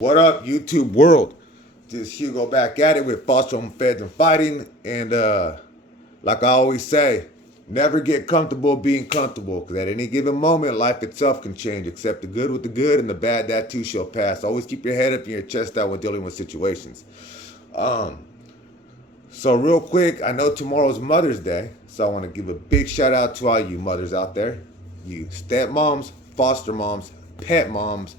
What up, YouTube world? This Hugo back at it with Foster Home Feds and Fighting. And like I always say, never get comfortable being comfortable because at any given moment, life itself can change. Accept the good with the good and the bad, that too shall pass. Always keep your head up and your chest out when dealing with situations. Um, so, real quick, I know tomorrow's Mother's Day. So, I want to give a big shout out to all you mothers out there. You stepmoms, foster moms, pet moms,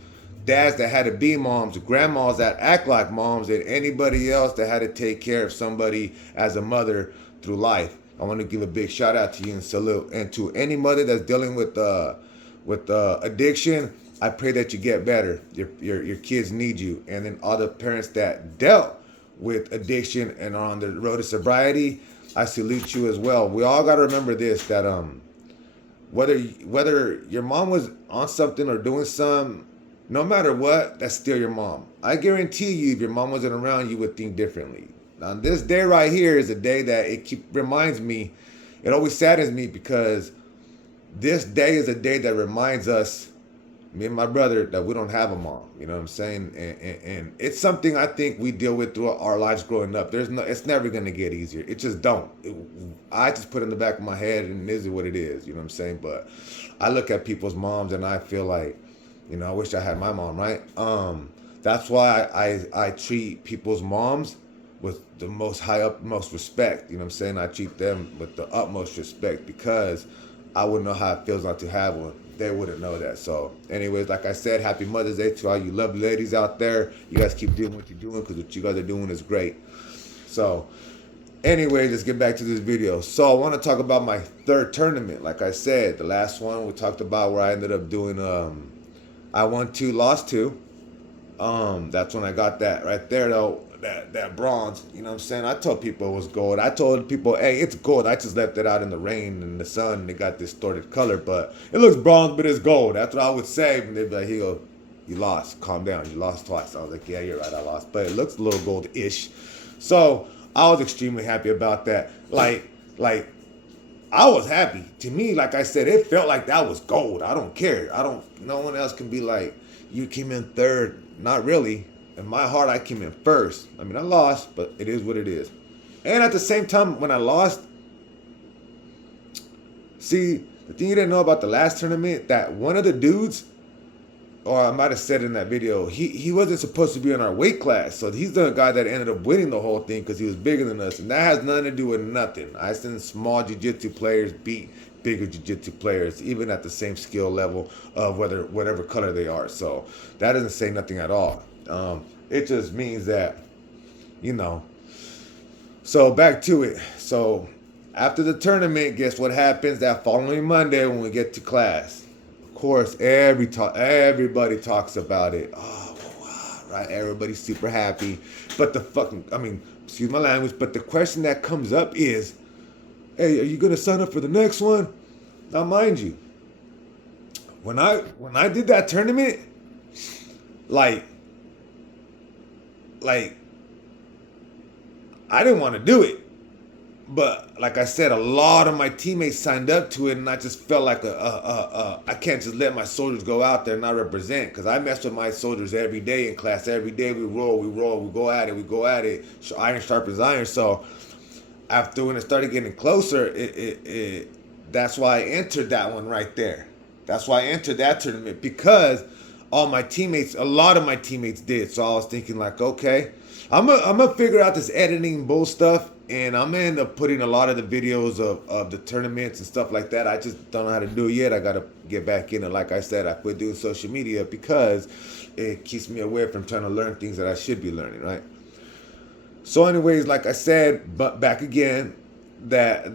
dads that had to be moms, grandmas that act like moms, and anybody else that had to take care of somebody as a mother through life. I want to give a big shout out to you and salute. And to any mother that's dealing with addiction, I pray that you get better. Your kids need you. And then other parents that dealt with addiction and are on the road to sobriety, I salute you as well. We all got to remember this, that whether your mom was on something or doing some, no matter what, that's still your mom. I guarantee you, if your mom wasn't around, you would think differently. Now, this day right here is a day that reminds me. It always saddens me because this day is a day that reminds us, me and my brother, that we don't have a mom. You know what I'm saying? And it's something I think we deal with throughout our lives growing up. It's never gonna get easier. It just don't. I just put it in the back of my head, and this is what it is. You know what I'm saying? But I look at people's moms, and I feel like, I wish I had my mom, right? That's why I treat people's moms with the most high utmost respect. You know what I'm saying? I treat them with the utmost respect because I wouldn't know how it feels not to have one. They wouldn't know that. So, anyways, like I said, happy Mother's Day to all you lovely ladies out there. You guys keep doing what you're doing because what you guys are doing is great. So, anyways, let's get back to this video. So, I want to talk about my third tournament. Like I said, the last one we talked about where I ended up doing, I won two, lost two. That's when I got that right there though. That bronze, you know what I'm saying? I told people it was gold. I told people, hey, it's gold. I just left it out in the rain and the sun and it got distorted color, but it looks bronze, but it's gold. That's what I would say. And they'd be like, he go, you lost. Calm down. You lost twice. I was like, yeah, you're right. I lost, but it looks a little gold-ish. So I was extremely happy about that. Like I was happy. To me, like I said, it felt like that was gold. I don't care. I don't. No one else can be like, you came in third. Not really. In my heart, I came in first. I mean, I lost, but it is what it is. And at the same time, when I lost, see, the thing you didn't know about the last tournament, that one of the dudes, or I might have said in that video, he wasn't supposed to be in our weight class. So he's the guy that ended up winning the whole thing because he was bigger than us. And that has nothing to do with nothing. I seen small jiu-jitsu players beat bigger jiu-jitsu players, even at the same skill level of whatever color they are. So that doesn't say nothing at all. It just means that, you know. So back to it. So after the tournament, guess what happens that following Monday when we get to class? Of course, everybody talks about it. Oh, wow, right? Everybody's super happy. But excuse my language, but the question that comes up is, hey, are you gonna sign up for the next one? Now, mind you, when I did that tournament, like like I didn't want to do it. But like I said, a lot of my teammates signed up to it, and I just felt like I can't just let my soldiers go out there and not represent because I mess with my soldiers every day in class. Every day we roll, we go at it. Iron sharpens iron. So after when it started getting closer, that's why I entered that one right there. That's why I entered that tournament because a lot of my teammates did. So I was thinking like, okay, I'm gonna figure out this editing bull stuff, and I'm gonna end up putting a lot of the videos of the tournaments and stuff like that. I just don't know how to do it yet. I gotta get back in it. Like I said, I quit doing social media because it keeps me away from trying to learn things that I should be learning, right? So, anyways, like I said, but back again, that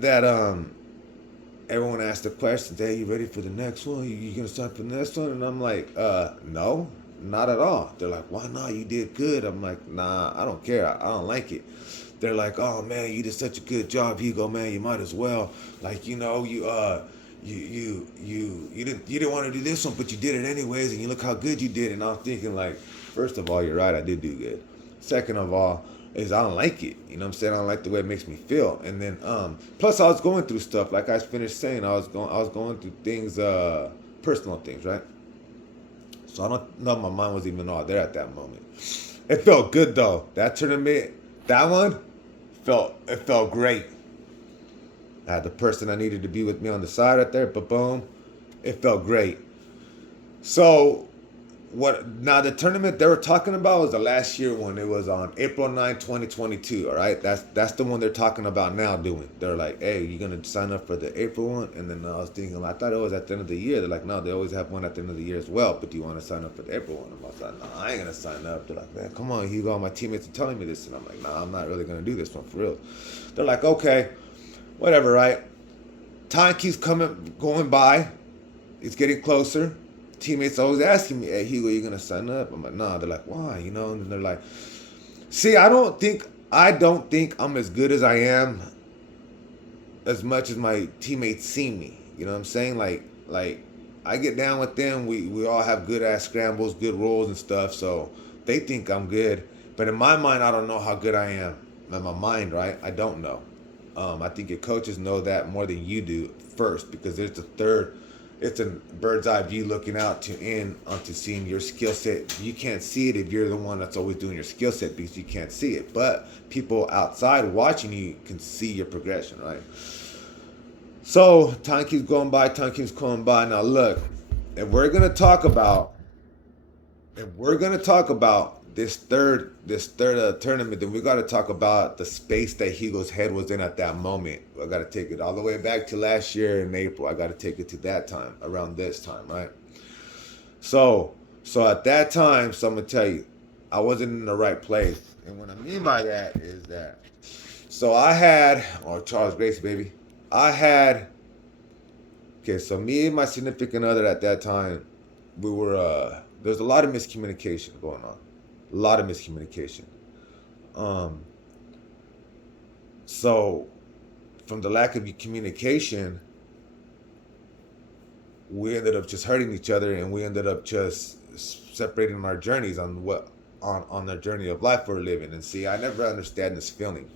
everyone asked the question, hey, you ready for the next one? You gonna start for the next one? And I'm like, no, not at all. They're like, why not? You did good. I'm like, nah, I don't care. I don't like it. They're like, oh man, you did such a good job, Hugo, man, you might as well. Like, you didn't want to do this one, but you did it anyways, and you look how good you did. And I'm thinking like, first of all, you're right, I did do good. Second of all, is I don't like it. You know what I'm saying? I don't like the way it makes me feel. And then plus I was going through stuff, like I finished saying, I was going through things, personal things, right? So I don't know if my mind was even all there at that moment. It felt good though. That tournament, that one, it felt great. I had the person I needed to be with me on the side right there, but boom, it felt great. So what now the tournament they were talking about was the last year one. It was on April 9th, 2022. All right. That's the one they're talking about now doing. They're like, hey, you're gonna sign up for the April one? And then I was thinking, I thought it was at the end of the year. They're like, no, they always have one at the end of the year as well. But do you want to sign up for the April one? I was like, no, I ain't gonna sign up. They're like, man, come on, Hugo. All my teammates are telling me this, and I'm like, nah, I'm not really gonna do this one for real. They're like, okay, whatever, right? Time keeps going by. It's getting closer. Teammates always asking me, hey, Hugo, you gonna sign up? I'm like, nah. They're like, why? And they're like, see, I don't think I'm as good as I am as much as my teammates see me. You know what I'm saying? Like I get down with them. We all have good ass scrambles, good rolls and stuff. So they think I'm good. But in my mind, I don't know how good I am. In my mind, right? I don't know. I think your coaches know that more than you do first because there's the third. It's a bird's eye view looking out to in onto seeing your skill set. You can't see it if you're the one that's always doing your skill set because you can't see it. But people outside watching you can see your progression, right? So time keeps going by, time keeps going by. Now look, if we're gonna talk about if we're gonna talk about this third tournament, then we got to talk about the space that Hugo's head was in at that moment. I got to take it all the way back to last year in April. I got to take it to that time, around this time, right? So at that time, so I'm gonna tell you, I wasn't in the right place, and what I mean by that is that, so I had, or Charles Gracie, baby, I had. Okay, so me and my significant other at that time, we were there's a lot of miscommunication going on. A lot of miscommunication. Um so from the lack of communication, we ended up just hurting each other and we ended up just separating our journeys on the journey of life we're living. And see, I never understand this feeling.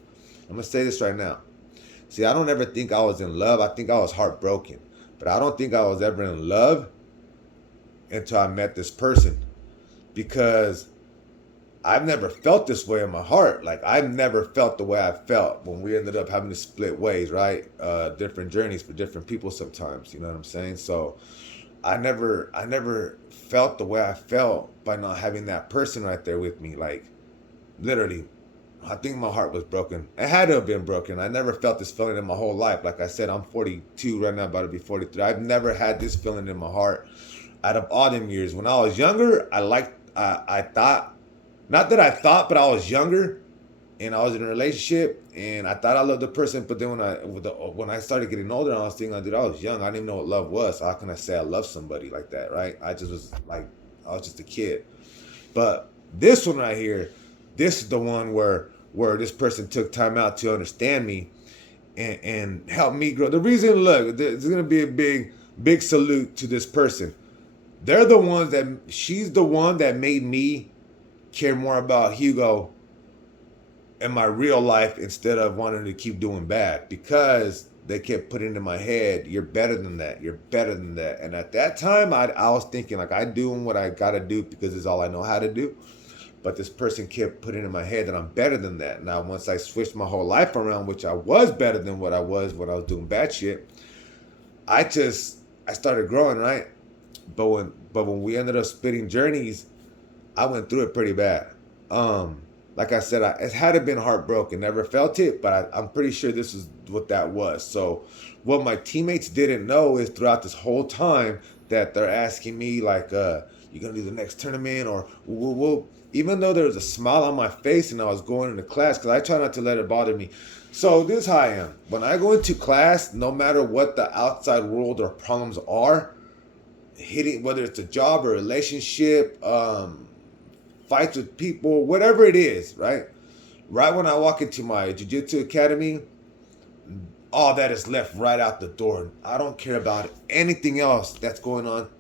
I'm gonna say this right now. See, I don't ever think I was in love. I think I was heartbroken. But I don't think I was ever in love until I met this person. Because I've never felt this way in my heart. Like I've never felt the way I felt when we ended up having to split ways, right? Different journeys for different people sometimes. You know what I'm saying? So I never felt the way I felt by not having that person right there with me. Like literally, I think my heart was broken. It had to have been broken. I never felt this feeling in my whole life. Like I said, I'm 42 right now, about to be 43. I've never had this feeling in my heart out of all them years. When I was younger, I thought, not that I thought, but I was younger and I was in a relationship and I thought I loved the person. But then when I started getting older, I was thinking, dude, I was young. I didn't even know what love was. So how can I say I love somebody like that, right? I just was like, I was just a kid. But this one right here, this is the one where this person took time out to understand me and help me grow. The reason, look, there's gonna be a big salute to this person. She's the one that made me care more about Hugo in my real life instead of wanting to keep doing bad because they kept putting in my head, you're better than that, you're better than that. And at that time, I was thinking like I'm doing what I gotta do because it's all I know how to do. But this person kept putting in my head that I'm better than that. Now, once I switched my whole life around, which I was better than what I was when I was doing bad shit, I started growing, right? But when we ended up splitting journeys, I went through it pretty bad. Like I said, it had to been heartbroken. Never felt it, but I'm pretty sure this is what that was. So, what my teammates didn't know is throughout this whole time that they're asking me like, "You gonna do the next tournament?" or even though there was a smile on my face and I was going into class because I try not to let it bother me. So this is how I am. When I go into class, no matter what the outside world or problems are, hitting whether it's a job or relationship, fights with people, whatever it is, right? Right when I walk into my jiu-jitsu academy, all that is left right out the door. I don't care about anything else that's going on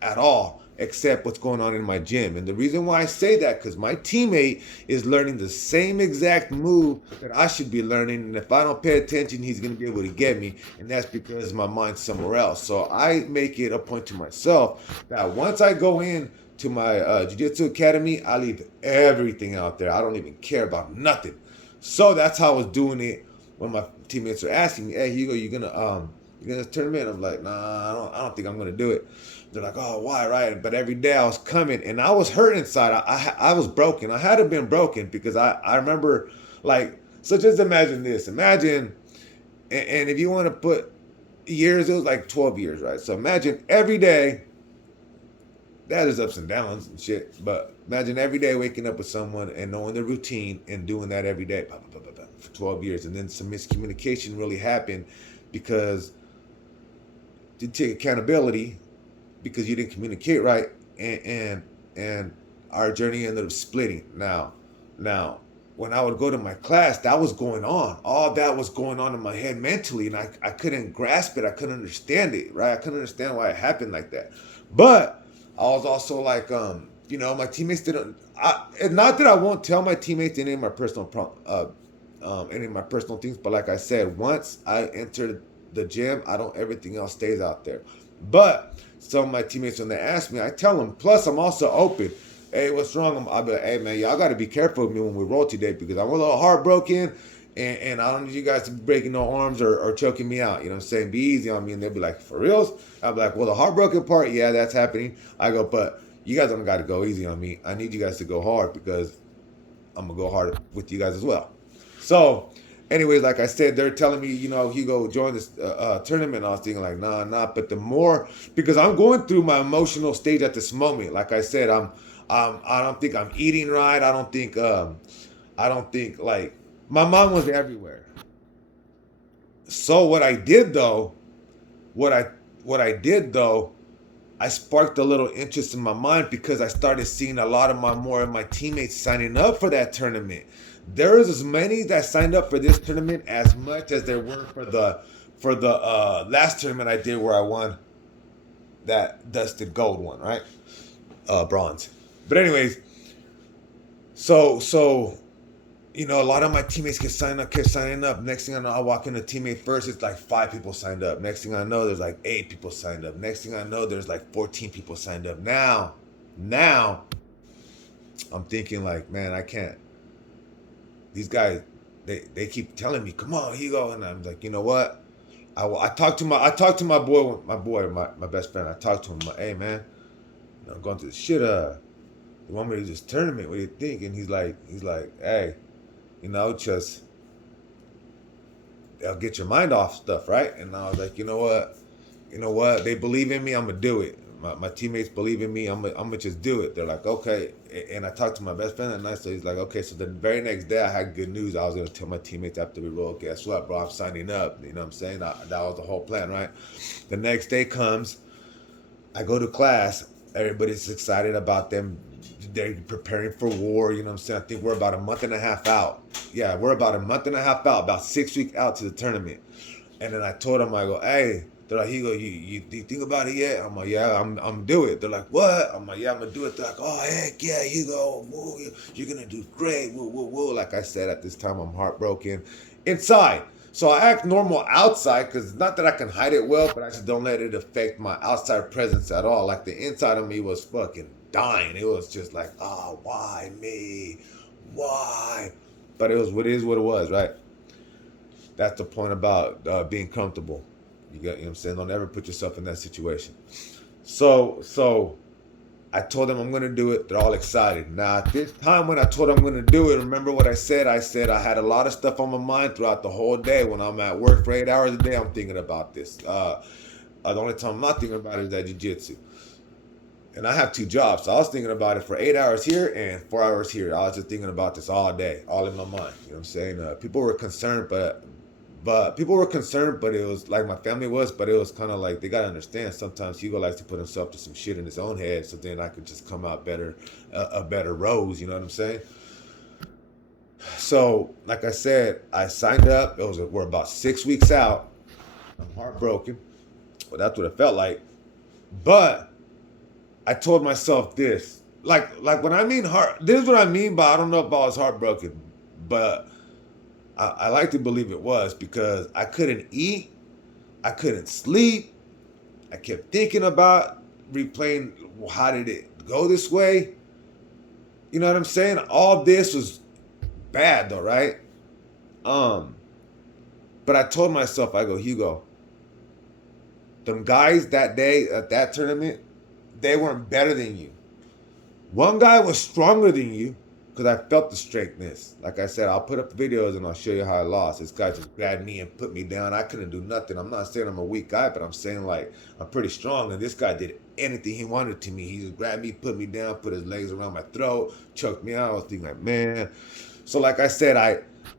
at all except what's going on in my gym. And the reason why I say that, because my teammate is learning the same exact move that I should be learning. And if I don't pay attention, he's going to be able to get me. And that's because my mind's somewhere else. So I make it a point to myself that once I go in to my jiu-jitsu academy, I leave everything out there. I don't even care about nothing. So that's how I was doing it when my teammates are asking me, "Hey, Hugo, you gonna tournament?" I'm like, "Nah, I don't think I'm gonna do it." They're like, "Oh, why?" Right? But every day I was coming, and I was hurt inside. I was broken. I had to been broken because I remember, like, so just imagine this. Imagine, and if you want to put years, it was like 12 years, right? So imagine every day, that is ups and downs and shit. But imagine every day waking up with someone and knowing the routine and doing that every day for 12 years. And then some miscommunication really happened because you take accountability because you didn't communicate right. And our journey ended up splitting. Now, when I would go to my class, that was going on. All that was going on in my head mentally. And I couldn't grasp it. I couldn't understand it, right? I couldn't understand why it happened like that. But I was also like, my teammates didn't. And not that I won't tell my teammates any of my any of my personal things, but like I said, once I entered the gym, I don't. Everything else stays out there. But some of my teammates, when they ask me, I tell them. Plus, I'm also open. Hey, what's wrong? I'll be like, hey man, y'all got to be careful with me when we roll today because I'm a little heartbroken. And I don't need you guys to be breaking no arms or choking me out. You know what I'm saying? Be easy on me. And they'll be like, for reals? I'll be like, well, the heartbroken part, yeah, that's happening. I go, but you guys don't got to go easy on me. I need you guys to go hard because I'm going to go hard with you guys as well. So, anyways, like I said, they're telling me, Hugo, join this tournament. I was thinking like, nah. But the more, because I'm going through my emotional stage at this moment. Like I said, I don't think I'm eating right. I don't think like, my mom was everywhere. So what I what I did though, I sparked a little interest in my mind because I started seeing a lot of more of my teammates signing up for that tournament. There was as many that signed up for this tournament as much as there were for the last tournament I did where I won that dusted gold one, right? Bronze. But anyways, so a lot of my teammates kept signing up. Next thing I know, I walk in the teammate first, it's like 5 people signed up. Next thing I know, there's like 8 people signed up. Next thing I know, there's like 14 people signed up. Now, I'm thinking like, man, I can't. These guys, they keep telling me, come on, Hugo, and I'm like, you know what? I talked to my best friend. I talked to him, like, hey man, I'm going through this shit. You want me to just tournament? What do you think? And he's like, hey. Just they'll get your mind off stuff, right? And I was like, you know what? They believe in me. I'm gonna do it. My teammates believe in me. I'm gonna just do it. They're like, okay. And I talked to my best friend that night, so he's like, okay. So the very next day, I had good news. I was gonna tell my teammates after we rolled, guess what, bro? I'm signing up. You know what I'm saying? That was the whole plan, right? The next day comes. I go to class. Everybody's excited about them. They're preparing for war. You know what I'm saying? I think we're about a month and a half out. Yeah, we're about a month and a half out, about 6 weeks out to the tournament. And then I told them, I go, hey, they're like, Hugo, you think about it yet? I'm like, yeah, I'm do it. They're like, what? I'm like, yeah, I'm gonna do it. They're like, oh heck yeah, Hugo, woo, you're gonna do great. Woo, woo, woo. Like I said, at this time I'm heartbroken inside. So I act normal outside because not that I can hide it well, but I just don't let it affect my outside presence at all. Like the inside of me was fucking dying. It was just like, oh, why me? Why? But it is what it was, right? That's the point about being comfortable. You know what I'm saying? Don't ever put yourself in that situation. So I told them I'm gonna do it. They're all excited. Now at this time when I told them I'm gonna do it, remember what I said? I said I had a lot of stuff on my mind throughout the whole day. When I'm at work for 8 hours a day, I'm thinking about this. The only time I'm not thinking about it is at jiu-jitsu. And I have 2 jobs, so I was thinking about it for 8 hours here and 4 hours here. I was just thinking about this all day, all in my mind. You know what I'm saying? People were concerned, but it was like my family was, but it was kind of like they gotta understand. Sometimes Hugo likes to put himself to some shit in his own head, so then I could just come out better, a better rose. You know what I'm saying? So, like I said, I signed up. We're about 6 weeks out. I'm heartbroken. Well, that's what it felt like. But I told myself this, like when I mean heart. This is what I mean by I don't know if I was heartbroken, but I like to believe it was because I couldn't eat, I couldn't sleep, I kept thinking about replaying how did it go this way. You know what I'm saying? All this was bad though, right? Um, but I told myself, I go, Hugo, them guys that day at that tournament, they weren't better than you. One guy was stronger than you because I felt the straightness. Like I said, I'll put up videos and I'll show you how I lost. This guy just grabbed me and put me down. I couldn't do nothing. I'm not saying I'm a weak guy, but I'm saying like I'm pretty strong. And this guy did anything he wanted to me. He just grabbed me, put me down, put his legs around my throat, choked me out. I was thinking like, man. So like I said,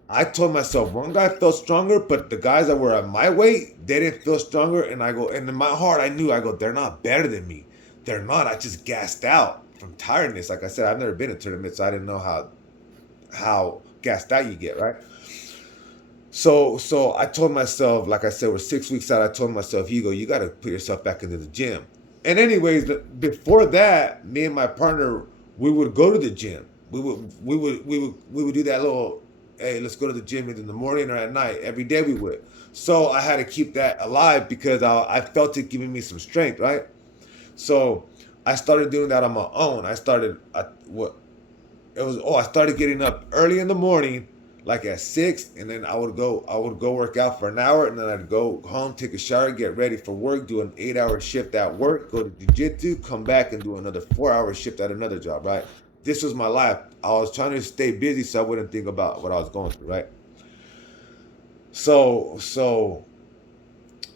I told myself one guy felt stronger, but the guys that were at my weight, they didn't feel stronger. And I go, and in my heart, I knew, I go, they're not better than me. They're not. I just gassed out from tiredness. Like I said, I've never been in tournaments, so I didn't know how gassed out you get, right? So I told myself, like I said, we're 6 weeks out. I told myself, Hugo, you got to put yourself back into the gym. And anyways, before that, me and my partner, we would go to the gym. We would do that little, hey, let's go to the gym either in the morning or at night. Every day we would. So I had to keep that alive because I felt it giving me some strength, right? So I started doing that on my own. I started getting up early in the morning, like at 6, and then I would go work out for an hour, and then I'd go home, take a shower, get ready for work, do an 8-hour shift at work, go to jiu-jitsu, come back and do another 4-hour shift at another job, right? This was my life. I was trying to stay busy so I wouldn't think about what I was going through, right? So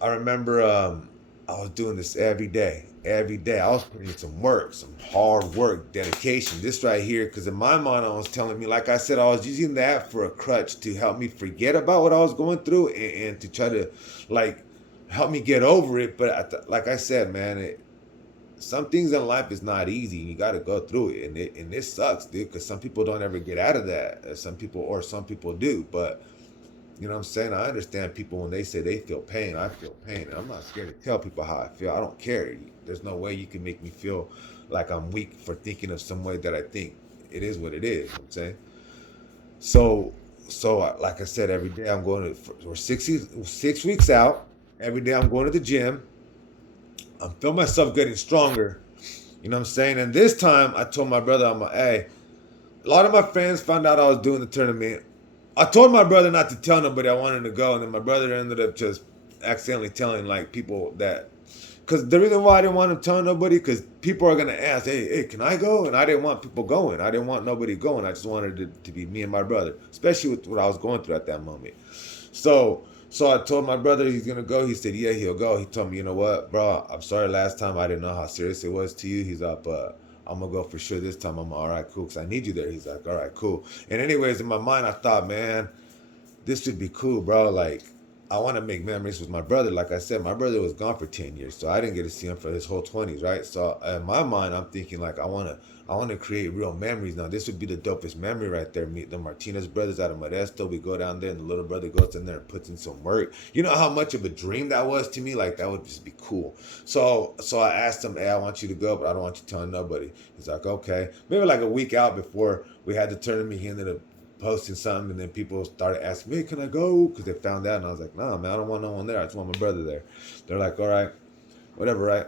I remember I was doing this every day. Every day. I was putting in some work, some hard work, dedication. This right here, because in my mind, I was telling me, like I said, I was using that for a crutch to help me forget about what I was going through and to try to, like, help me get over it. But like I said, man, some things in life is not easy. You got to go through it. And it sucks, dude, because some people don't ever get out of that. Some people do. But you know what I'm saying? I understand people when they say they feel pain. I feel pain. And I'm not scared to tell people how I feel. I don't care. There's no way you can make me feel like I'm weak for thinking of some way that I think it is what it is. You know what I'm saying? So, like I said, every day I'm going to, we're 6 weeks out. Every day I'm going to the gym. I'm feeling myself getting stronger. You know what I'm saying? And this time I told my brother, I'm like, hey, a lot of my friends found out I was doing the tournament. I told my brother not to tell nobody I wanted to go, and then my brother ended up just accidentally telling like people that. Because the reason why I didn't want to tell nobody, because people are gonna ask, hey, can I go? And I didn't want people going. I didn't want nobody going. I just wanted it to be me and my brother, especially with what I was going through at that moment. So I told my brother he's gonna go. He said, yeah, he'll go. He told me, you know what, bro? I'm sorry. Last time I didn't know how serious it was to you. He's up. I'm gonna go for sure this time. I'm all right, cool, because I need you there. He's like, all right, cool. And anyways, in my mind, I thought, man, this would be cool, bro. Like, I want to make memories with my brother. Like I said, my brother was gone for 10 years, so I didn't get to see him for his whole 20s, right? So in my mind, I'm thinking like, I want to create real memories. Now, this would be the dopest memory right there. Meet the Martinez brothers out of Modesto. We go down there, and the little brother goes in there and puts in some work. You know how much of a dream that was to me? Like, that would just be cool. So I asked him, hey, I want you to go, but I don't want you telling nobody. He's like, okay. Maybe like a week out before we had the tournament, he ended up posting something, and then people started asking me, can I go? Because they found out, and I was like, nah, man, I don't want no one there. I just want my brother there. They're like, all right, whatever, right?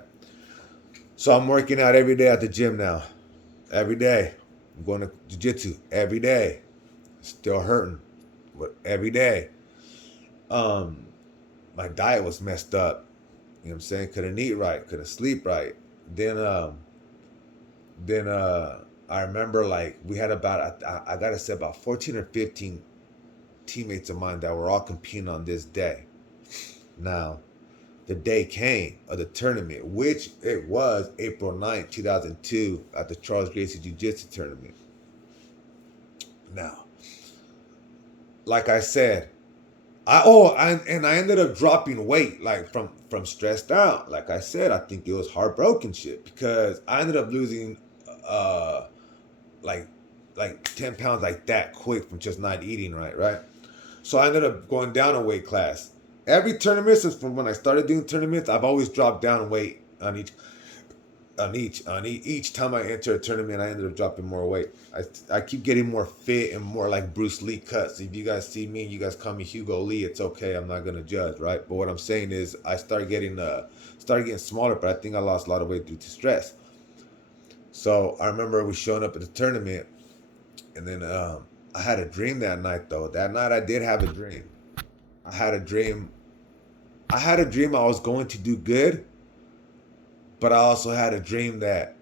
So I'm working out every day at the gym now. Every day. I'm going to jiu-jitsu every day. Still hurting, but every day. Um, my diet was messed up. You know what I'm saying? Couldn't eat right, couldn't sleep right. Then I remember like we had about I gotta say about 14 or 15 teammates of mine that were all competing on this day. Now, the day came of the tournament, which it was April 9th, 2002 at the Charles Gracie Jiu-Jitsu tournament. Now, like I said, I ended up dropping weight like from stressed out. Like I said, I think it was heartbroken shit because I ended up losing uh like 10 pounds like that quick from just not eating right. So I ended up going down a weight class. Every tournament since from when I started doing tournaments, I've always dropped down weight on each time I enter a tournament. I ended up dropping more weight. I keep getting more fit and more like Bruce Lee cuts. If you guys see me and you guys call me Hugo Lee, it's okay. I'm not gonna judge, right? But what I'm saying is I started getting smaller, but I think I lost a lot of weight due to stress. So I remember we showing up at the tournament, and then I had a dream that night. Though that night I did have a dream. I had a dream. I had a dream I was going to do good, but I also had a dream that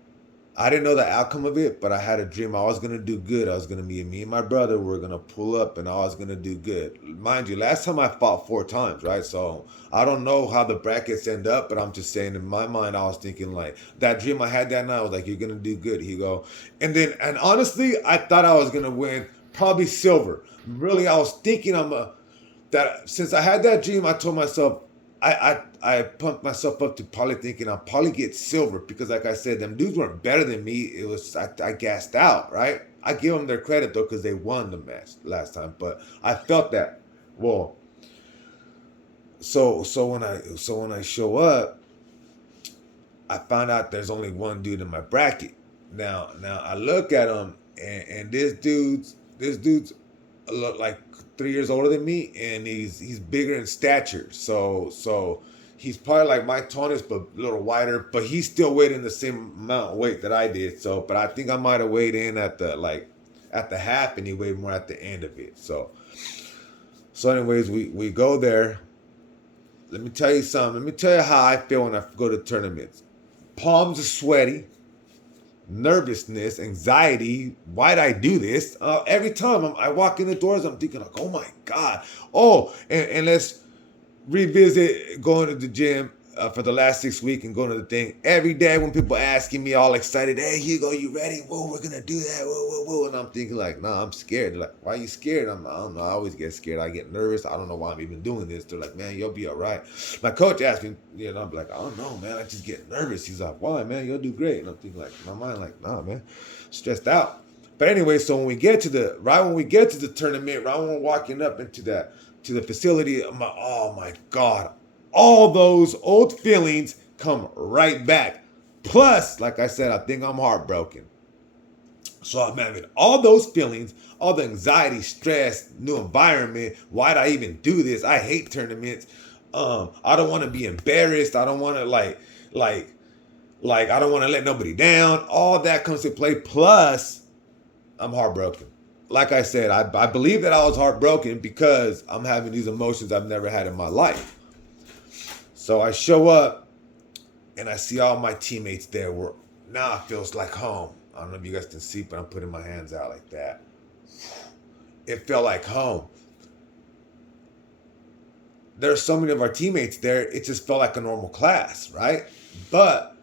I didn't know the outcome of it, but I had a dream I was gonna do good. I was gonna be me and my brother were gonna pull up, and I was gonna do good. Mind you, last time I fought 4 times, right? So I don't know how the brackets end up, but I'm just saying in my mind I was thinking like that dream I had that night. I was like, "You're gonna do good." He go, and honestly, I thought I was gonna win probably silver. Really, I was thinking that since I had that dream, I told myself I pumped myself up to probably thinking I'll probably get silver because, like I said, them dudes weren't better than me. It was I gassed out, right? I give them their credit though because they won the match last time, but I felt that. Well, so when I show up, I found out there's only one dude in my bracket. Now I look at him and this dude's look like 3 years older than me, and he's bigger in stature. So he's probably like my tallest, but a little wider. But he's still weighed in the same amount of weight that I did. So, but I think I might have weighed in at the half, and he weighed more at the end of it. So anyways, we go there. Let me tell you something. Let me tell you how I feel when I go to tournaments. Palms are sweaty, nervousness, anxiety. Why'd I do this? Every time I walk in the doors, I'm thinking like, oh my god. Oh, and let's revisit going to the gym for the last 6 weeks and going to the thing every day when people asking me all excited, hey Hugo, you ready? Whoa, we're gonna do that. Whoa, whoa, whoa. And I'm thinking like, nah, I'm scared. They're like, why are you scared? I don't know. I always get scared. I get nervous. I don't know why I'm even doing this. They're like, man, you'll be all right. My coach asked me, I'm like, I don't know, man. I just get nervous. He's like, why, man? You'll do great. And I'm thinking like, in my mind, like, nah, man, stressed out. But anyway, so when we get to the tournament, right when we're walking up into the facility, I'm like, oh my god, all those old feelings come right back. Plus, like I said, I think I'm heartbroken. So I'm having all those feelings, all the anxiety, stress, new environment. Why'd I even do this? I hate tournaments. I don't want to be embarrassed. I don't want to like I don't want to let nobody down. All that comes to play. Plus, I'm heartbroken. Like I said, I believe that I was heartbroken because I'm having these emotions I've never had in my life. So I show up and I see all my teammates there. Now it feels like home. I don't know if you guys can see, but I'm putting my hands out like that. It felt like home. There's so many of our teammates there. It just felt like a normal class, right? But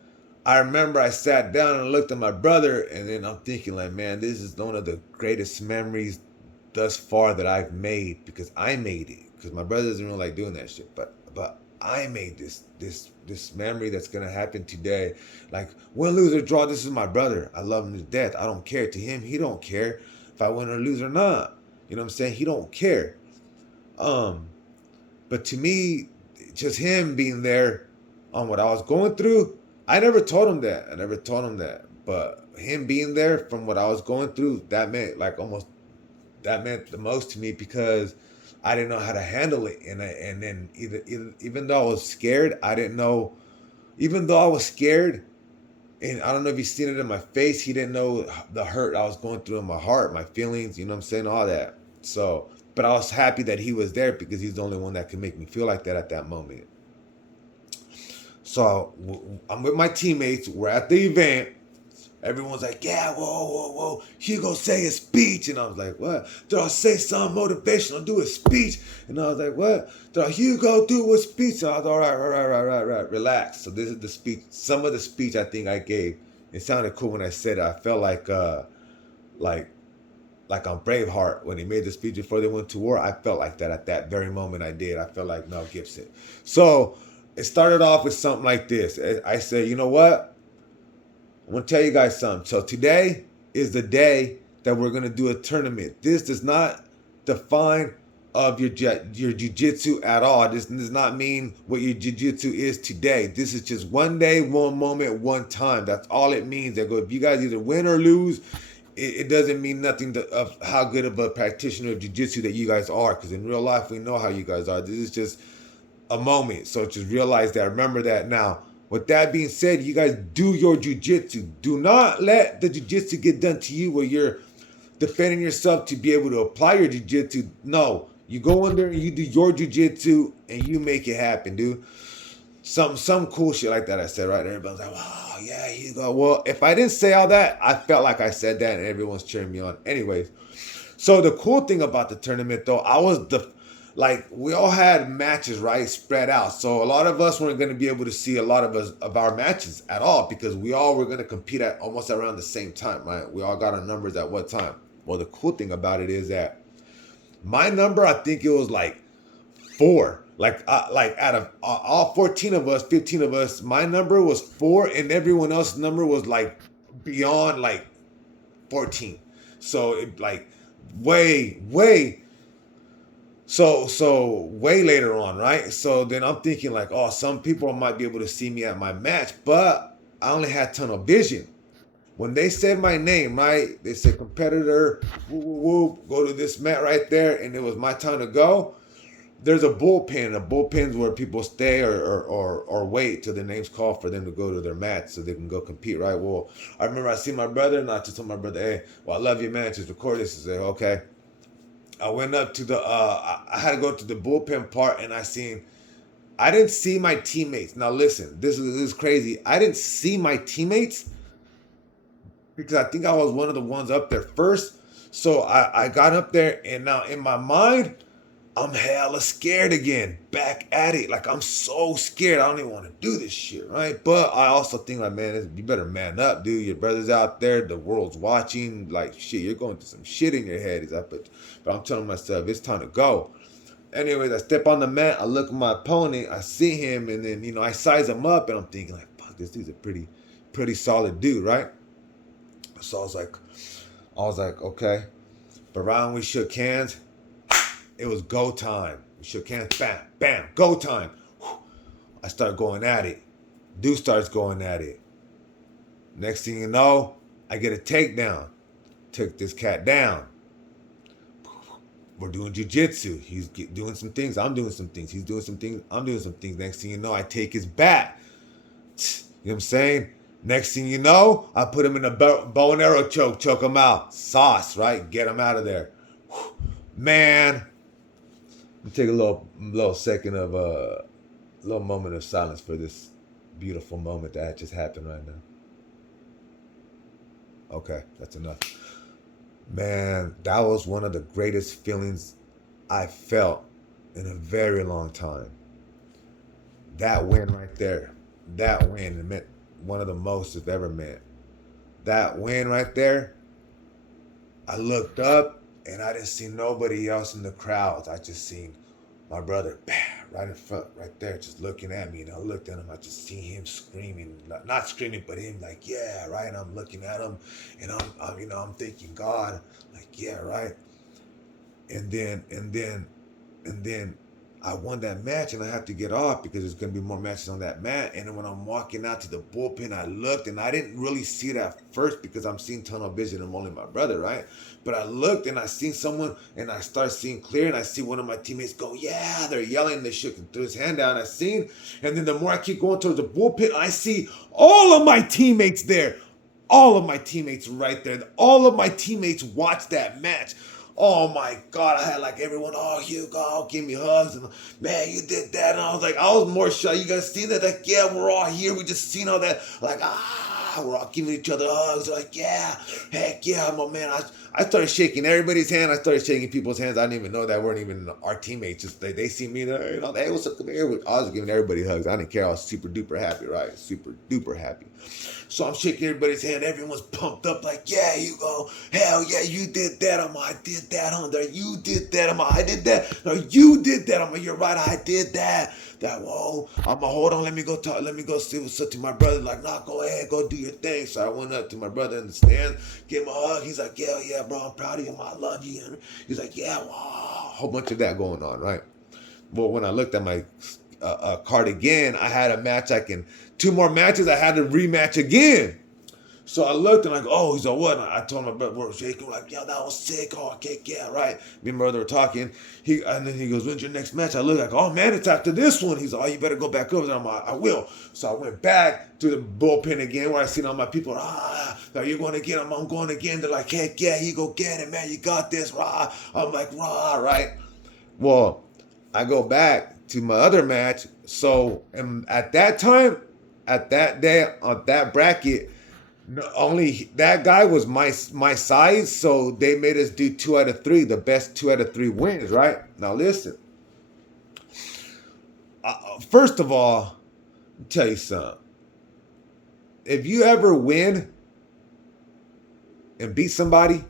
I remember I sat down and looked at my brother, and then I'm thinking like, man, this is one of the greatest memories thus far that I've made because I made it. Because my brother doesn't really like doing that shit, but I made this memory that's gonna happen today. Like win, lose or draw, this is my brother. I love him to death. I don't care. To him, he don't care if I win or lose or not. You know what I'm saying? He don't care. Um, but to me, just him being there on what I was going through, I never told him that. I never told him that. But him being there from what I was going through, that meant the most to me because I didn't know how to handle it, and then even though I was scared, I didn't know. Even though I was scared, and I don't know if he's seen it in my face, he didn't know the hurt I was going through in my heart, my feelings. You know what I'm saying? All that. So, but I was happy that he was there because he's the only one that could make me feel like that at that moment. So I'm with my teammates. We're at the event. Everyone's like, yeah, whoa, whoa, whoa. Hugo say a speech. And I was like, what? Did I say something motivational? Do a speech? And I was like, what? Did Hugo do a speech? And I was all right, relax. So this is the speech. Some of the speech I think I gave. It sounded cool when I said it. I felt like on Braveheart when he made the speech before they went to war. I felt like that at that very moment I did. I felt like Mel Gibson. So it started off with something like this. I said, you know what? I'm going to tell you guys something. So today is the day that we're going to do a tournament. This does not define of your jiu-jitsu at all. This does not mean what your jiu-jitsu is today. This is just one day, one moment, one time. That's all it means. If you guys either win or lose, it doesn't mean nothing of how good of a practitioner of jiu-jitsu that you guys are. Because in real life, we know how you guys are. This is just a moment. So just realize that. Remember that now. With that being said, you guys do your jujitsu. Do not let the jujitsu get done to you where you're defending yourself to be able to apply your jujitsu. No, you go in there and you do your jujitsu and you make it happen, dude. Some cool shit like that I said, right? Everybody's like, wow, yeah, you go. Well, if I didn't say all that, I felt like I said that and everyone's cheering me on. Anyways, so the cool thing about the tournament though, I was the like we all had matches, right, spread out. So a lot of us weren't going to be able to see a lot of us of our matches at all because we all were going to compete at almost around the same time, right? We all got our numbers at what time. Well, the cool thing about it is that my number, I think it was like 4. Like out of all 14 of us, 15 of us, my number was 4, and everyone else's number was like beyond like 14. So it like way so way later on, right? So then I'm thinking like, oh, some people might be able to see me at my match, but I only had tunnel vision. When they said my name, right? They said competitor, woo, woo, woo, go to this mat right there, and it was my time to go. There's a bullpen. A bullpen's where people stay or wait till their name's called for them to go to their mats so they can go compete, right? Well, I remember I see my brother and I just told my brother, hey, well, I love you, man. Just record this. He said, okay. I went up to the, I had to go to the bullpen part and I didn't see my teammates. Now listen, this is crazy. I didn't see my teammates because I think I was one of the ones up there first. So I got up there and now in my mind, I'm hella scared again. Back at it. Like I'm so scared. I don't even want to do this shit, right? But I also think like, man, you better man up, dude. Your brother's out there. The world's watching. Like shit, you're going through some shit in your head. But I'm telling myself, it's time to go. Anyways, I step on the mat. I look at my opponent. I see him, and then I size him up, and I'm thinking like, fuck, this dude's a pretty solid dude, right? So I was like, okay. But right when we shook hands, it was go time. We shook hands, bam, bam, go time. I start going at it. Dude starts going at it. Next thing you know, I get a takedown. Took this cat down. We're doing jujitsu. He's doing some things. I'm doing some things. He's doing some things. I'm doing some things. Next thing you know, I take his bat. You know what I'm saying? Next thing you know, I put him in a bow and arrow choke him out. Sauce, right? Get him out of there. Man, take a little second of little moment of silence for this beautiful moment that just happened right now. Okay, that's enough. Man, that was one of the greatest feelings I felt in a very long time. That win right there, that win, it meant one of the most it's ever meant. That win right there, I looked up and I didn't see nobody else in the crowds. I just seen my brother, bam, right in front, right there, just looking at me. And I looked at him, I just see him screaming, not screaming, but him like, yeah, right. And I'm looking at him, and I'm thinking, God, like, yeah, right. And then I won that match, and I have to get off because there's gonna be more matches on that mat. And then when I'm walking out to the bullpen, I looked, and I didn't really see it at first because I'm seeing tunnel vision. I'm only my brother, right? But I looked, and I seen someone, and I start seeing clear, and I see one of my teammates go, yeah, they're yelling. They shook and threw his hand down. I seen, and then the more I keep going towards the bullpen, I see all of my teammates there. All of my teammates right there. All of my teammates watched that match. Oh my God, I had like everyone, oh, Hugo, give me hugs. And man, you did that. And I was more shy. You guys see that? Like, yeah, we're all here. We just seen all that. Like, we're all giving each other hugs. They're like, yeah, heck yeah, my man. I started shaking everybody's hand. I started shaking people's hands. I didn't even know that weren't even our teammates. Just they see me there, hey, what's up? Come here. I was giving everybody hugs. I didn't care. I was super duper happy, right? Super duper happy. So I'm shaking everybody's hand. Everyone's pumped up like, yeah, Hugo. Hell yeah, you did that. I did that, huh? You did that. I did that. No, you did that. You're right. I did that. Whoa. Hold on. Let me go talk. Let me go see what's up to my brother. Like, nah, go ahead. Go do your thing. So I went up to my brother in the stand, gave him a hug. He's like, yeah, bro. I'm proud of you. I love you. He's like, yeah, wow. A whole bunch of that going on, right? Well, when I looked at my card again, I had a match. 2 more matches. I had to rematch again. So I looked and I go, oh, he's like, what? And I told my brother, we're shaking, like, yo, that was sick. Oh, okay, yeah, right. Me and my brother were talking. And then he goes, when's your next match? I look like, oh man, it's after this one. He's like, oh, you better go back over there. I'm like, I will. So I went back to the bullpen again where I seen all my people, like, you're going again. I'm going again. They're like, heck yeah, you go get it, man. You got this, rah. I'm like, rah, right? Well, I go back to my other match. So at that time, at that day, on that bracket, only that guy was my size, so they made us do 2 out of 3. The best 2 out of 3 wins, right? Now listen. First of all, I'll tell you something. If you ever win and beat somebody,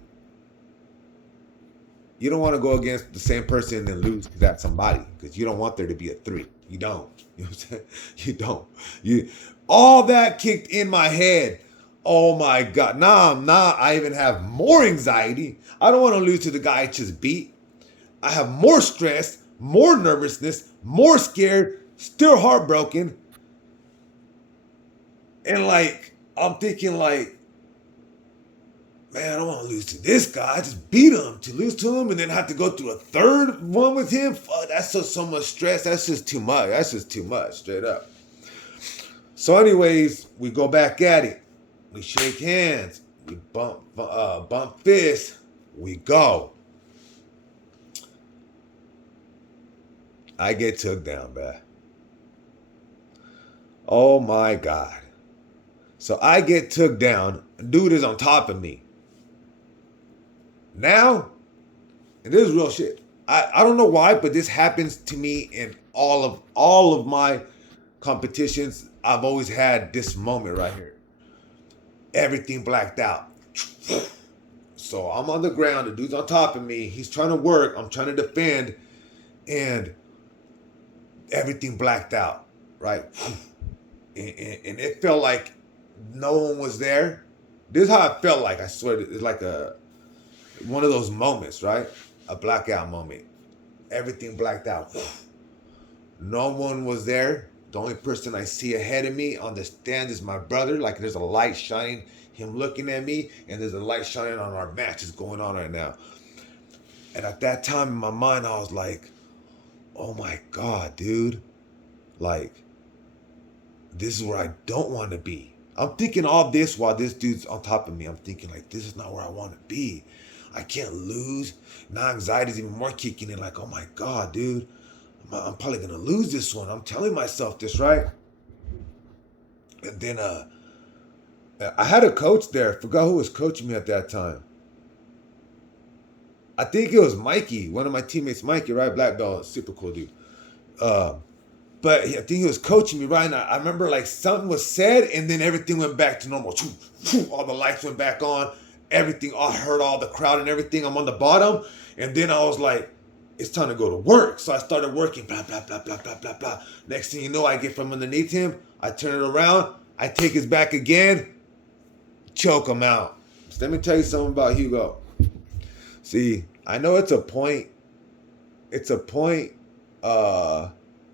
you don't want to go against the same person and lose to that somebody because you don't want there to be a 3. You don't. You know what I'm saying? You don't. You all that kicked in my head. Oh my God. Now I'm not. I even have more anxiety. I don't want to lose to the guy I just beat. I have more stress, more nervousness, more scared, still heartbroken. And like, I'm thinking like, man, I don't want to lose to this guy. I just beat him. To lose to him and then have to go through a third one with him, fuck, that's just so much stress. That's just too much. That's just too much, straight up. So anyways, we go back at it. We shake hands. We bump fists. We go. I get took down, bruh. Oh my God. So I get took down. Dude is on top of me. Now, and this is real shit. I don't know why, but this happens to me in all of my competitions. I've always had this moment right here. Everything blacked out. So I'm on the ground. The dude's on top of me. He's trying to work. I'm trying to defend, and everything blacked out. Right, and it felt like no one was there. This is how it felt like. I swear, it's like one of those moments, right? A blackout moment. Everything blacked out. No one was there. The only person I see ahead of me on the stand is my brother. Like there's a light shining, him looking at me, and there's a light shining on our match that's going on right now. And at that time in my mind, I was like, oh my God, dude. Like, this is where I don't want to be. I'm thinking all this while this dude's on top of me. I'm thinking like, this is not where I want to be. I can't lose. Now anxiety's even more kicking in. Like, oh my God, dude. I'm probably going to lose this one. I'm telling myself this, right? And then I had a coach there. I forgot who was coaching me at that time. I think it was Mikey, one of my teammates, Mikey, right? Black belt, super cool dude. But I think he was coaching me, right? And I remember like something was said and then everything went back to normal. All the lights went back on. Everything, I heard all the crowd and everything. I'm on the bottom. And then I was like, it's time to go to work. So I started working, blah, blah, blah, blah, blah, blah, blah. Next thing you know, I get from underneath him. I turn it around. I take his back again. Choke him out. So let me tell you something about Hugo. See, I know it's a point. It's a point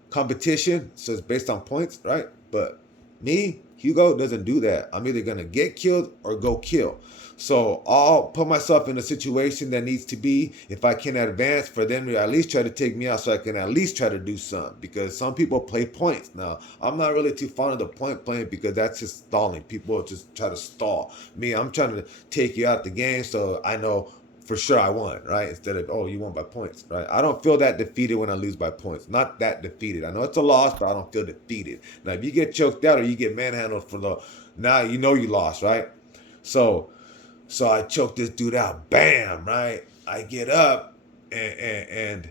competition. So it's based on points, right? But me, Hugo, doesn't do that. I'm either going to get killed or go kill. So I'll put myself in a situation that needs to be, if I can advance, for them to at least try to take me out so I can at least try to do something. Because some people play points. Now, I'm not really too fond of the point playing because that's just stalling. People just try to stall. Me, I'm trying to take you out the game so I know for sure I won, right? Instead of, oh, you won by points, right? I don't feel that defeated when I lose by points. Not that defeated. I know it's a loss, but I don't feel defeated. Now, if you get choked out or you get manhandled now you know you lost, right? So I choked this dude out. Bam, right? I get up, and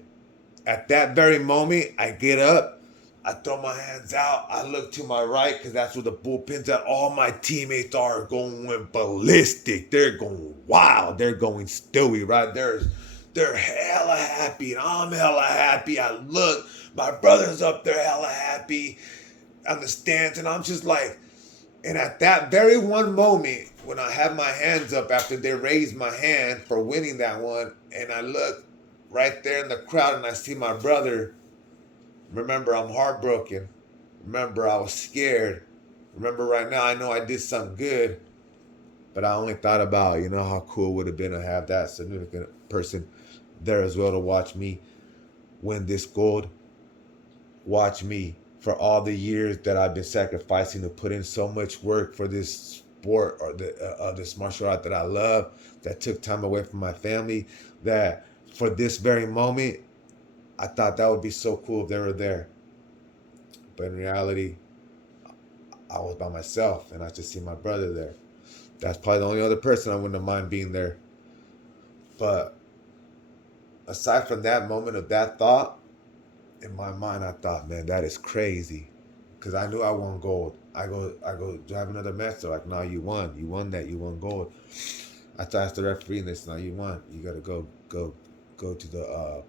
at that very moment, I get up. I throw my hands out. I look to my right because that's where the bullpen's at. All my teammates are going ballistic. They're going wild. They're going stewy, right? They're hella happy, and I'm hella happy. I look, my brother's up there hella happy on the stands, and I'm just like, and at that very one moment, when I have my hands up after they raised my hand for winning that one, and I look right there in the crowd and I see my brother, remember I'm heartbroken. Remember I was scared. Remember right now I know I did something good. But I only thought about, how cool it would have been to have that significant person there as well to watch me win this gold. Watch me for all the years that I've been sacrificing to put in so much work for this sport or this martial art that I love, that took time away from my family, that for this very moment, I thought that would be so cool if they were there. But in reality, I was by myself and I just see my brother there. That's probably the only other person I wouldn't mind being there. But aside from that moment of that thought, in my mind, I thought, man, that is crazy. Because I knew I won gold. I go, do I have another match? They're like, no, you won. You won that. You won gold. I asked the referee and they said, no, you won. You got to go to the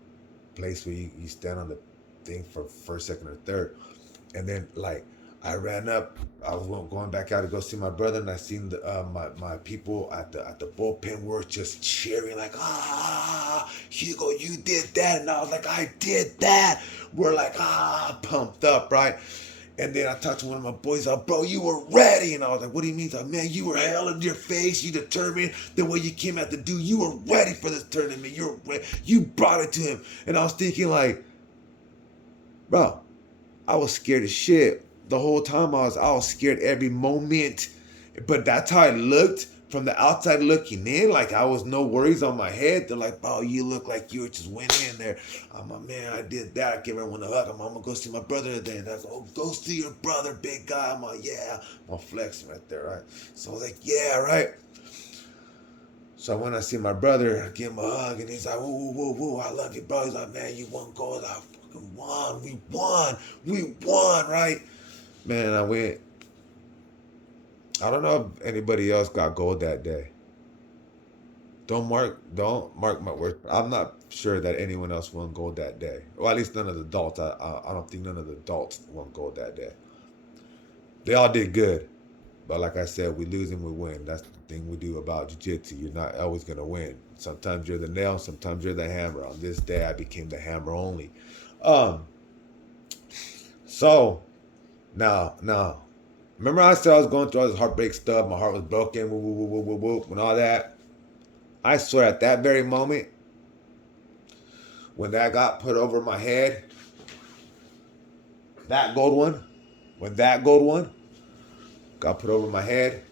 place where you stand on the thing for first, second, or third. And then, like, I ran up. I was going back out to go see my brother, and I seen my people at the bullpen were just cheering like, Hugo, you did that, and I was like, I did that. We're like, pumped up, right? And then I talked to one of my boys, bro, you were ready. And I was like, what do you mean? He's like, man, you were hell in your face. You determined the way you came out to do. You were ready for this tournament. You were ready. You brought it to him. And I was thinking like, bro, I was scared as shit. The whole time I was scared every moment. But that's how it looked from the outside looking in. Like I was no worries on my head. They're like, bro, you look like you were just went in there. I'm like, man, I did that. I gave everyone a hug. I'm gonna go see my brother today. And I was like, oh, go see your brother, big guy. I'm like, yeah. I'm flexing right there, right? So I was like, yeah, right. So when I see my brother, I give him a hug, and he's like, woo, woo, woo, woo, I love you, bro. He's like, man, you won gold. I fucking won. We won, right? Man, I went. I don't know if anybody else got gold that day. Don't mark my words. I'm not sure that anyone else won gold that day. Well, at least none of the adults. I don't think none of the adults won gold that day. They all did good. But like I said, we lose and we win. That's the thing we do about jiu-jitsu. You're not always going to win. Sometimes you're the nail, sometimes you're the hammer. On this day, I became the hammer only. Um, so, now, remember I said I was going through all this heartbreak stuff. My heart was broken, whoop, whoop, whoop, whoop, whoop, and all that. I swear at that very moment, when that got put over my head, that gold one, when that gold one got put over my head,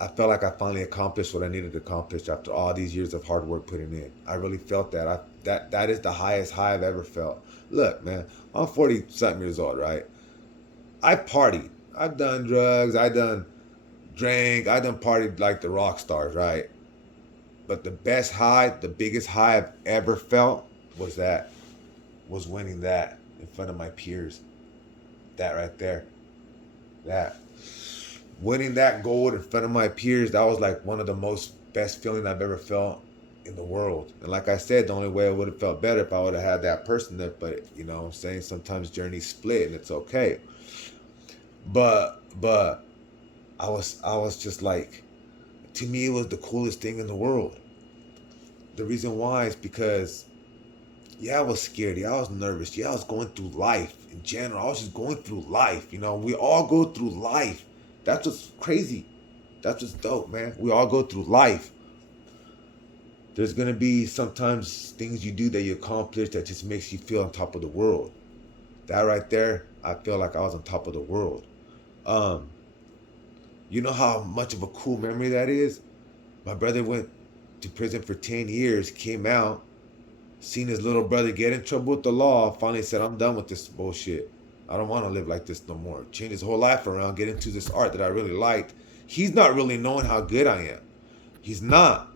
I felt like I finally accomplished what I needed to accomplish after all these years of hard work putting in. I really felt that. That is the highest high I've ever felt. Look, man, I'm 40 something years old, right? I partied. I've done drugs. I done drank. I done partied like the rock stars, right? But the best high, the biggest high I've ever felt was winning that in front of my peers. That right there. That. Winning that gold in front of my peers, that was like one of the most best feeling I've ever felt in the world. And like I said, the only way I would have felt better if I would have had that person there. But you know what I'm saying? Sometimes journeys split and it's okay. But I was just like, to me it was the coolest thing in the world. The reason why is because yeah, I was scared. Yeah, I was nervous. Yeah, I was going through life in general. I was just going through life. You know, we all go through life. That's what's crazy. That's what's dope, man. We all go through life. There's gonna be sometimes things you do that you accomplish that just makes you feel on top of the world. That right there, I feel like I was on top of the world. Um, you know how much of a cool memory that is? My brother went to prison for 10 years, came out, seen his little brother get in trouble with the law, finally said, I'm done with this bullshit. I don't want to live like this no more. Change his whole life around, get into this art that I really liked. He's not really knowing how good I am. He's not.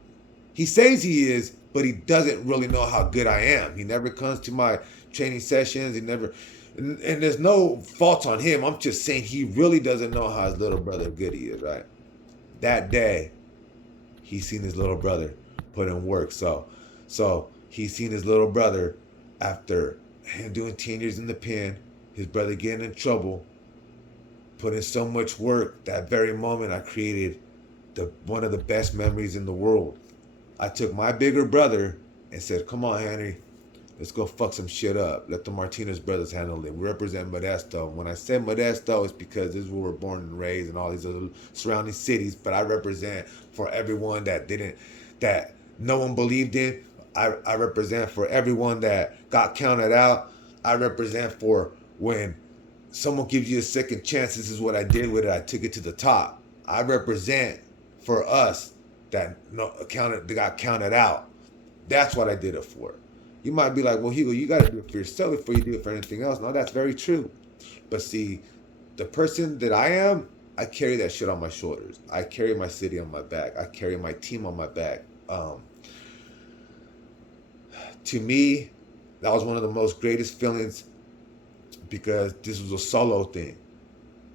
He says he is, but he doesn't really know how good I am. He never comes to my training sessions. He never, and there's no fault on him. I'm just saying he really doesn't know how his little brother good he is, right? That day, he seen his little brother put in work. So he seen his little brother after him doing 10 years in the pen, his brother getting in trouble, put in so much work. That very moment, I created one of the best memories in the world. I took my bigger brother and said, come on, Henry, Let's go fuck some shit up. Let the Martinez brothers handle it. We represent Modesto. When I say Modesto, it's because this is where we're born and raised and all these other surrounding cities. But I represent for everyone that no one believed in. I represent for everyone that got counted out. I represent for when someone gives you a second chance. This is what I did with it. I took it to the top. I represent for us that got counted out. That's what I did it for. You might be like, well, Hugo, you got to do it for yourself before you do it for anything else. No, that's very true. But see, the person that I am, I carry that shit on my shoulders. I carry my city on my back. I carry my team on my back. To me, that was one of the most greatest feelings because this was a solo thing.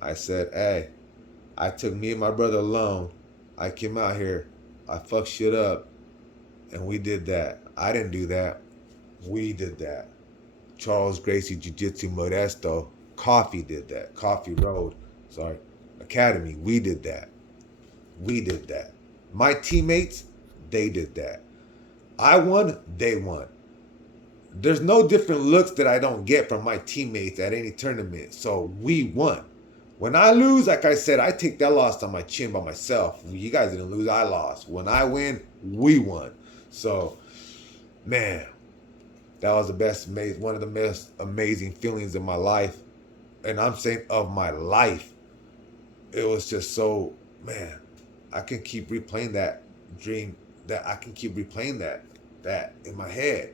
I said, hey, I took me and my brother alone. I came out here. I fucked shit up. And we did that. I didn't do that. We did that. Charles Gracie Jiu-Jitsu Modesto. Coffee did that. Coffee Road. Academy. We did that. We did that. My teammates, they did that. I won. They won. There's no different looks that I don't get from my teammates at any tournament. So we won. When I lose, like I said, I take that loss on my chin by myself. You guys didn't lose, I lost. When I win, we won. So, man, that was one of the most amazing feelings in my life. And I'm saying of my life. It was just so, man, I can keep replaying that dream, that in my head.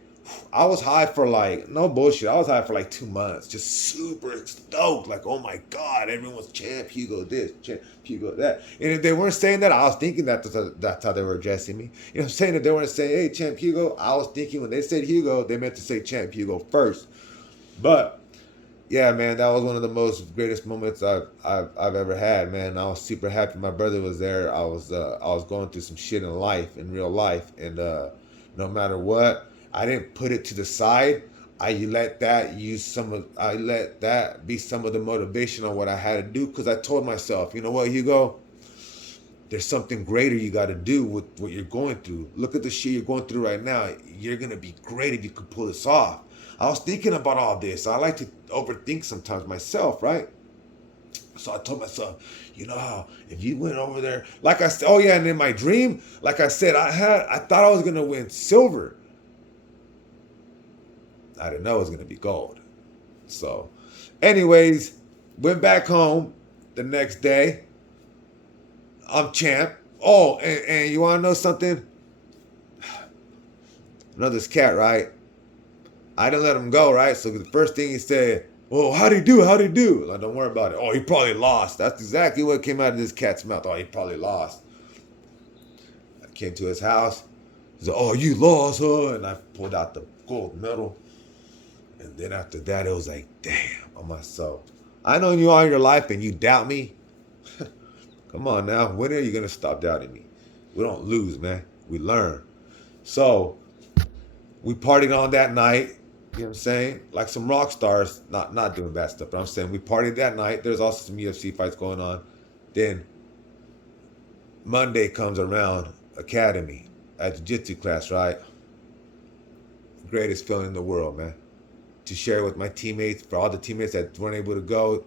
I was high for no bullshit. I was high for 2 months, just super stoked. Like, oh my God, everyone's Champ Hugo this, Champ Hugo that. And if they weren't saying that, I was thinking that's how they were addressing me. You know what I'm saying? If they weren't saying, hey, Champ Hugo, I was thinking when they said Hugo, they meant to say Champ Hugo first. But yeah, man, that was one of the most greatest moments I've ever had, man. I was super happy my brother was there. I was going through some shit in real life, and no matter what, I didn't put it to the side. I let that be some of the motivation on what I had to do, because I told myself, you know what, Hugo, there's something greater you got to do with what you're going through. Look at the shit you're going through right now. You're gonna be great if you could pull this off. I was thinking about all this. I like to overthink sometimes myself, right? So I told myself, you know how if you went over there, like I said, oh yeah, and in my dream, like I said, I thought I was gonna win silver. I didn't know it was gonna be gold. So, anyways, went back home the next day. I'm champ. Oh, and you wanna know something? I know this cat, right? I didn't let him go, right? So the first thing he said, oh, how'd he do? How'd he do? Like, don't worry about it. Oh, he probably lost. That's exactly what came out of this cat's mouth. Oh, he probably lost. I came to his house. He's like, oh, you lost, huh? And I pulled out the gold medal. And then after that, it was like, damn, on myself. I know you all your life and you doubt me. Come on now. When are you going to stop doubting me? We don't lose, man. We learn. So we partied on that night. You know what I'm saying? Like some rock stars, not doing bad stuff, but I'm saying we partied that night. There's also some UFC fights going on. Then Monday comes around, Academy, at jiu-jitsu class, right? Greatest feeling in the world, man. To share with my teammates, for all the teammates that weren't able to go.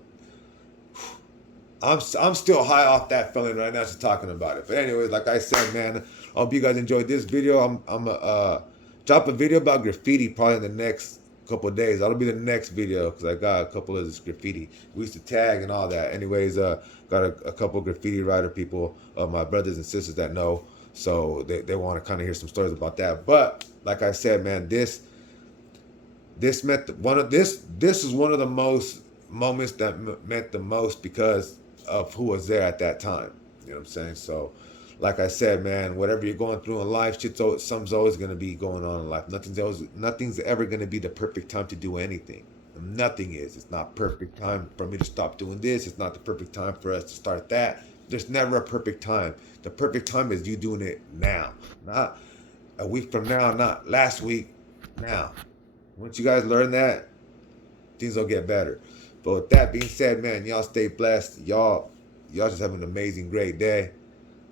I'm still high off that feeling right now just talking about it. But anyways, like I said, man, I hope you guys enjoyed this video. I'm drop a video about graffiti probably in the next couple of days. That'll be the next video because I got a couple of this graffiti. We used to tag and all that. Anyways, got a couple of graffiti writer people, my brothers and sisters that know. So they want to kind of hear some stories about that. But like I said, man, this is one of the most moments that meant the most because of who was there at that time. You know what I'm saying? So like I said, man, whatever you're going through in life, something's always going to be going on in life. Nothing's ever going to be the perfect time to do anything. Nothing is. It's not perfect time for me to stop doing this. It's not the perfect time for us to start that. There's never a perfect time. The perfect time is you doing it now. Not a week from now, not last week, now. Once you guys learn that, things will get better. But with that being said, man, y'all stay blessed. Y'all just have an amazing, great day.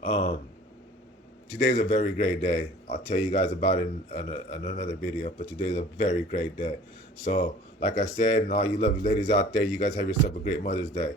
To today's a very great day. I'll tell you guys about it in another video, but today's a very great day. So, like I said, and all you lovely ladies out there, you guys have yourself a great Mother's Day.